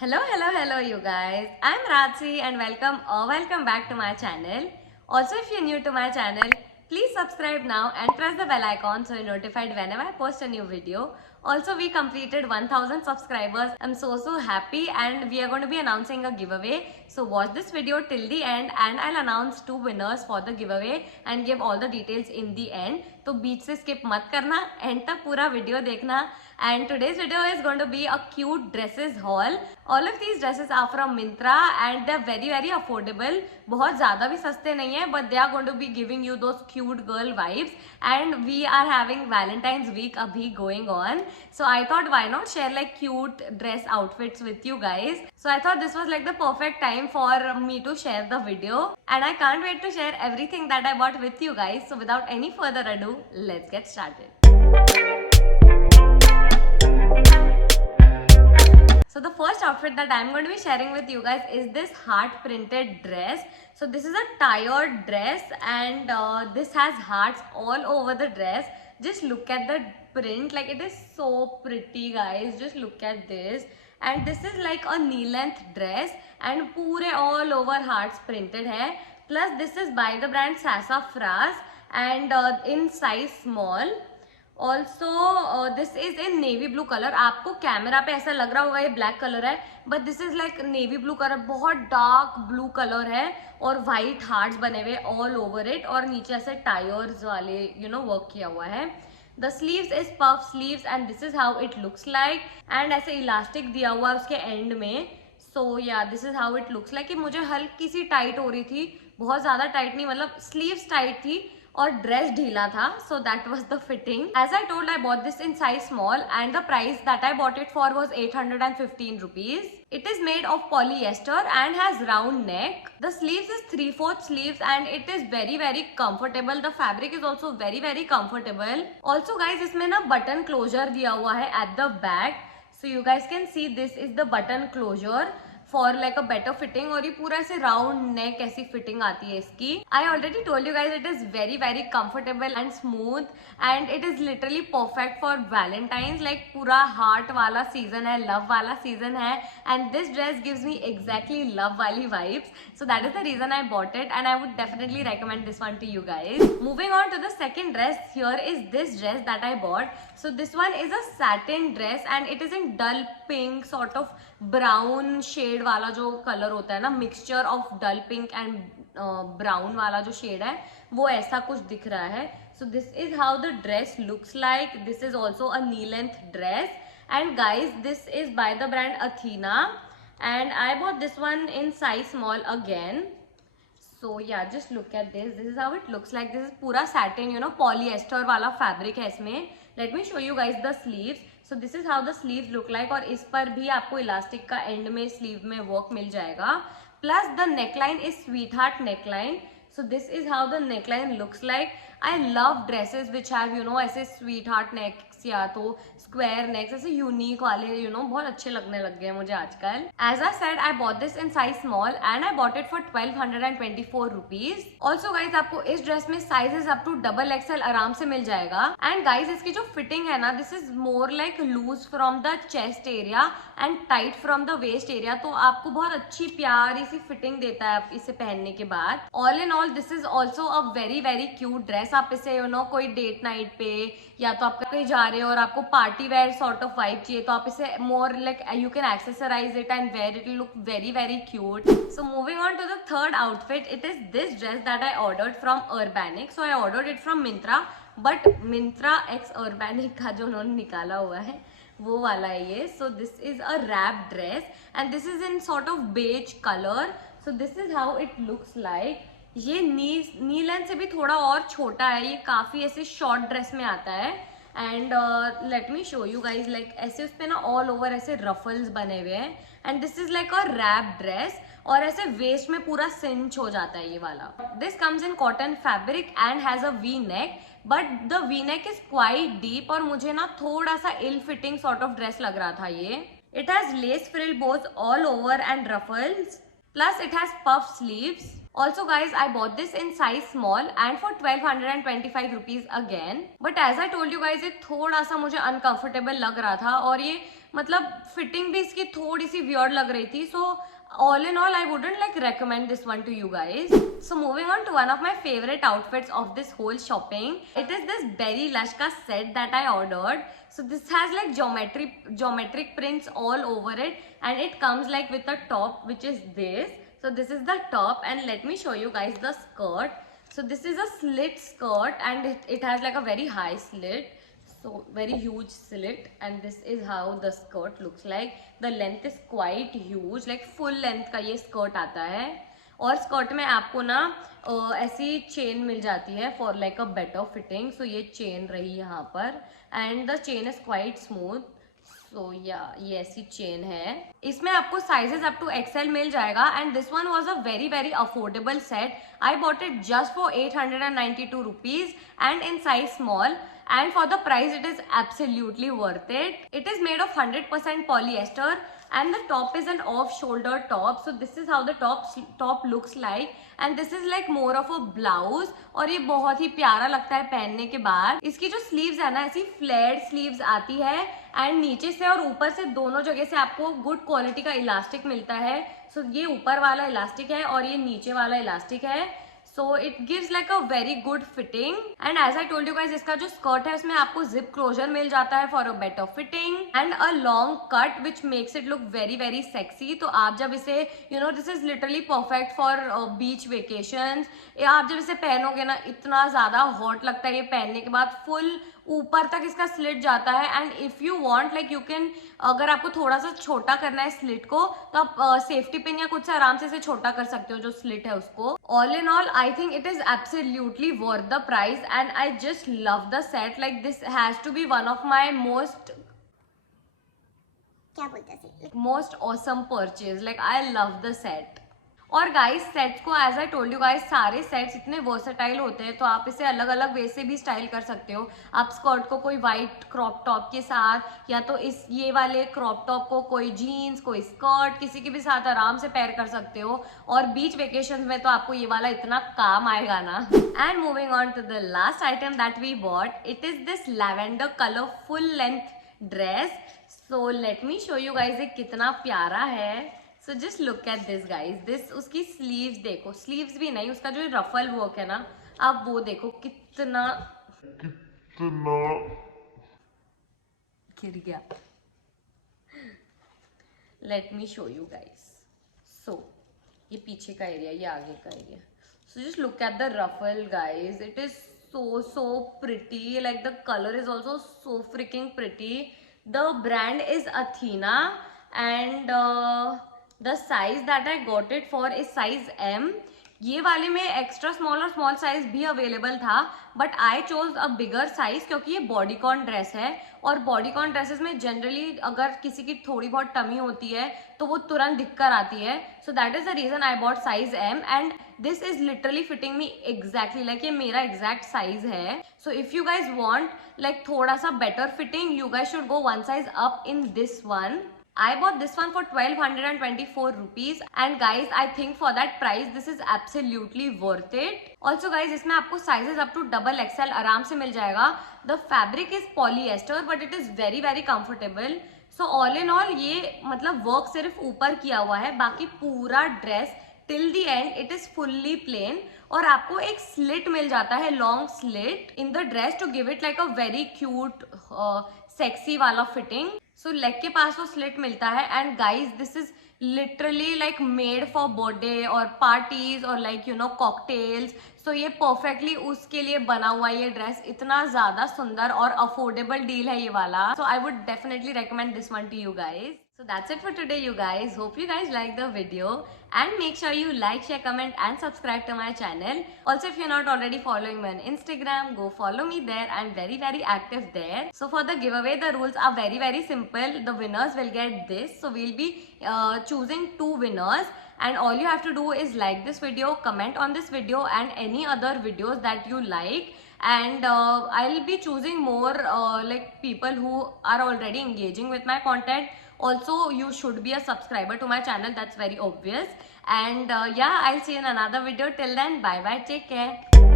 Hello, you guys. I'm Ratsi and welcome back to my channel. Also, if you're new to my channel, please subscribe now and press the bell icon so you're notified whenever I post a new video. Also, we completed 1000 subscribers. I'm so happy and we are going to be announcing a giveaway. So watch this video till the end and I'll announce two winners for the giveaway and give all the details in the end. तो बीच से skip मत करना, end तक पूरा video देखना. And today's video is going to be a cute dresses haul. All of these dresses are from Myntra and they're very affordable. बहुत ज़्यादा भी सस्ते नहीं है, but they are going to be giving you those cute girl vibes. And we are having Valentine's week abhi going on. So I thought why not share like cute dress outfits with you guys. So I thought this was like the perfect time for me to share the video. And I can't wait to share everything that I bought with you guys. So without any further ado, let's get started. So the first outfit that I'm going to be sharing with you guys is this heart printed dress. So this is a tired dress and this has hearts all over the dress. Just look at the print, like it is so pretty guys. Just look at this. And this is like a knee length dress and पूरे all over hearts printed है. Plus this is by the brand Sassafras and in size small. Also this is in navy blue colour. आपको कैमरा पे ऐसा लग रहा होगा ये black colour है, but this is like navy blue colour. बहुत डार्क ब्लू कलर है और व्हाइट हार्ट्स बने हुए ऑल ओवर इट और नीचे ऐसे टायर्स वाले वर्क किया हुआ है. The sleeves is puff sleeves and this is how it looks like. And ऐसे इलास्टिक दिया हुआ है उसके एंड में. सो या this is how it looks like. मुझे हल्की सी टाइट हो रही थी, बहुत ज्यादा टाइट नहीं, मतलब स्लीव्स टाइट थी और ड्रेस ढीला था. So that was the fitting. As I told I bought this in size small and the price that I bought it for was 815 rupees. It is made of polyester and has round neck. The sleeves is 3/4 sleeves and it is very comfortable. The fabric is also very comfortable. Also guys, इसमें ना button closure दिया हुआ है at the back. So you guys can see this is the button closure for like a better fitting. और ये पूरा ऐसे round neck ऐसी फिटिंग आती है इसकी. I already told you guys it is very comfortable and smooth and it is literally perfect for Valentine's. Like पूरा heart वाला सीजन है, लव वाला सीजन है and this dress gives me exactly love वाली vibes. So that is the reason I bought it and I would definitely recommend this one to you guys. Moving on to the second dress, here is this dress that I bot. So this one is a satin dress and it is in dull pink sort of brown shade वाला जो color होता है ना, mixture of dull pink and brown वाला जो shade है वो ऐसा कुछ दिख रहा है. So this is how the dress looks like. This is also a knee length dress and guys this is by the brand Athena and I bought this one in size small again. So yeah, just look at this. This is how it looks like. This is पूरा satin, polyester वाला fabric है इसमें. Let me show you guys the sleeves. So this is how the sleeves look like. और इस पर भी आपको इलास्टिक का एंड में स्लीव में वर्क मिल जाएगा. Plus the neckline is sweetheart neckline. So this is how the neckline looks like. I love dresses which have ऐसे sweetheart necks या तो स्क्वायर नेक्स ऐसे यूनिक वाले बहुत अच्छे लगने लग गए मुझे आजकल. As I said I bought this in size small and I bought it for 1224 rupees. Also guys आपको इस ड्रेस में साइजेस अप टू XXL आराम से मिल जाएगा. एंड गाइज इसकी जो फिटिंग है ना, this is more like loose from the chest area and tight from the waist area. तो आपको बहुत अच्छी प्यारी सी फिटिंग देता है इसे पहनने के बाद. All in all this is also a very cute dress. आप इसे कोई डेट नाइट पे या तो आप कहीं जा रहे हो और आपको party wear sort of vibe चाहिए तो आप इसे more like you can accessorise it and wear it look very cute. So moving on to the third outfit, it is this dress that I ordered from Urbanic. So I ordered it from Myntra but Myntra x Urbanic का जो उन्होंने निकाला हुआ है वो वाला है ये. So this is a wrap dress and this is in sort of beige colour. So this is how it looks like. ये नी लेंथ से भी थोड़ा और छोटा है. ये काफी ऐसे शॉर्ट ड्रेस में आता है and let me show you guys. Like ऐसे उस पे ना ऑल ओवर ऐसे रफल्स बने हुए हैं and this is like a wrap dress और ऐसे वेस्ट में पूरा सिंच हो जाता है ये वाला. This comes in cotton fabric and has a V neck but the V neck is quite deep और मुझे ना थोड़ा सा ill fitting sort of dress लग रहा था ये. It has lace frill bows all over and ruffles plus it has puff sleeves. Also guys, I bought this in size small and for 1225 rupees again. But as I told you guys, ये थोड़ा सा मुझे uncomfortable लग रहा था और ये मतलब फिटिंग भी इसकी थोड़ी सी वियर्ड लग रही थी. सो all in all, I wouldn't like recommend this one to you guys. So moving on to one of my favorite outfits of this whole shopping, it is this Berry Lush ka set that I ordered. So this has like geometric prints all over it, and it comes like with a top which is this. So this is the top, and let me show you guys the skirt. So this is a slit skirt, and it has like a very high slit. So very huge slit, and this is how the skirt looks like. The length is quite huge, like full length का ये skirt आता है. और skirt में आपको ना ऐसी chain मिल जाती है for like a better fitting. So ये chain रही यहाँ पर, and the chain is quite smooth. So yeah, ये ऐसी चेन है. इसमें आपको साइजेस अप टू एक्सएल मिल जाएगा, and this one was a very very affordable set. I bought it just for 892 rupees and in size small, and for the price it is absolutely worth it. It is made of 100% polyester, and the top is an off shoulder top. So this is how the top looks like, and this is like more of a blouse. और ये बहुत ही प्यारा लगता है पहनने के बाद. इसकी जो स्लीव्स है ना, ऐसी फ्लेयर्ड स्लीव्स आती है, एंड नीचे से और ऊपर से दोनों जगह से आपको गुड क्वालिटी का इलास्टिक मिलता है. सो ये ऊपर वाला इलास्टिक है और ये नीचे वाला इलास्टिक है. So it gives like a very good fitting, and as I told you guys, इसका जो स्कर्ट है उसमें आपको zip closure मिल जाता है for a better fitting and a long cut which makes it look very very sexy. तो आप जब इसे this is literally perfect for beach vacations. आप जब इसे पहनोगे ना, इतना ज़्यादा हॉट लगता है ये पहनने के बाद. फुल ऊपर तक इसका स्लिट जाता है, and if you want like you can, अगर आपको थोड़ा सा छोटा करना है स्लिट को, तो आप सेफ्टी पिन या कुछ से आराम से इसे छोटा कर सकते हो जो स्लिट है उसको. All in all I think it is absolutely worth the price, and I just love the set. Like this has to be one of my most awesome purchase. Like I love the set. और guys sets को, as I told you guys, सारे sets इतने versatile होते हैं, तो आप इसे अलग अलग वे से भी स्टाइल कर सकते हो. आप स्कर्ट को कोई वाइट क्रॉप टॉप के साथ, या तो ये वाले क्रॉप टॉप को कोई जीन्स, कोई स्कर्ट, किसी के भी साथ आराम से पेयर कर सकते हो. और बीच वेकेशन में तो आपको ये वाला इतना काम आएगा ना. And moving on to the last item that we bought, it is this lavender colour full length dress. So let me show you guys ये कितना प्यारा है. So just look at this guys. This उसकी sleeves देखो, sleeves भी नहीं, उसका जो रफल वर्क है ना, आप वो देखो कितना गिर गया. Let me show you guys. So ये पीछे का एरिया, ये आगे का area. So just look at the ruffle guys. It is so pretty. Like the color is also so freaking pretty. The brand is Athena, and the size that I got it for is size M. ये वाले में extra small और small size भी अवेलेबल था, but I chose a bigger size क्योंकि ये bodycon dress है, और बॉडीकॉन ड्रेसेस में जनरली अगर किसी की थोड़ी बहुत टमी होती है तो वो तुरंत दिख कर आती है. So that is the reason I bought size M, and this is literally fitting me exactly. Like ये मेरा एग्जैक्ट साइज है. So if you guys want like थोड़ा सा better fitting, you guys should go one size up in this one. I bought this one for 1224 rupees, and guys, I think for that price, this is absolutely worth it. Also guys, इसमें आपको sizes up to XXL आराम से मिल जाएगा. The fabric is polyester, but it is very very comfortable. So all in all, ये मतलब work सिर्फ ऊपर किया हुआ है, बाकी पूरा dress till the end it is fully plain. और आपको एक slit मिल जाता है, long slit in the dress to give it like a very cute, sexy वाला fitting. So leg के पास वो slit मिलता है, and guys this is literally like made for birthday or parties or like you know cocktails. So ये perfectly उसके लिए बना हुआ ये dress, इतना ज़्यादा सुंदर और affordable deal है ये वाला. So I would definitely recommend this one to you guys. So that's it for today you guys. Hope you guys like the video, and make sure you like, share, comment and subscribe to my channel. Also, if you're not already following me on Instagram, go follow me there. I'm very very active there. So for the giveaway, the rules are very very simple. The winners will get this. So we'll be choosing 2 winners, and all you have to do is like this video, comment on this video and any other videos that you like, and I'll be choosing more like people who are already engaging with my content. Also, you should be a subscriber to my channel, that's very obvious. And yeah, I'll see you in another video. Till then, bye bye, take care.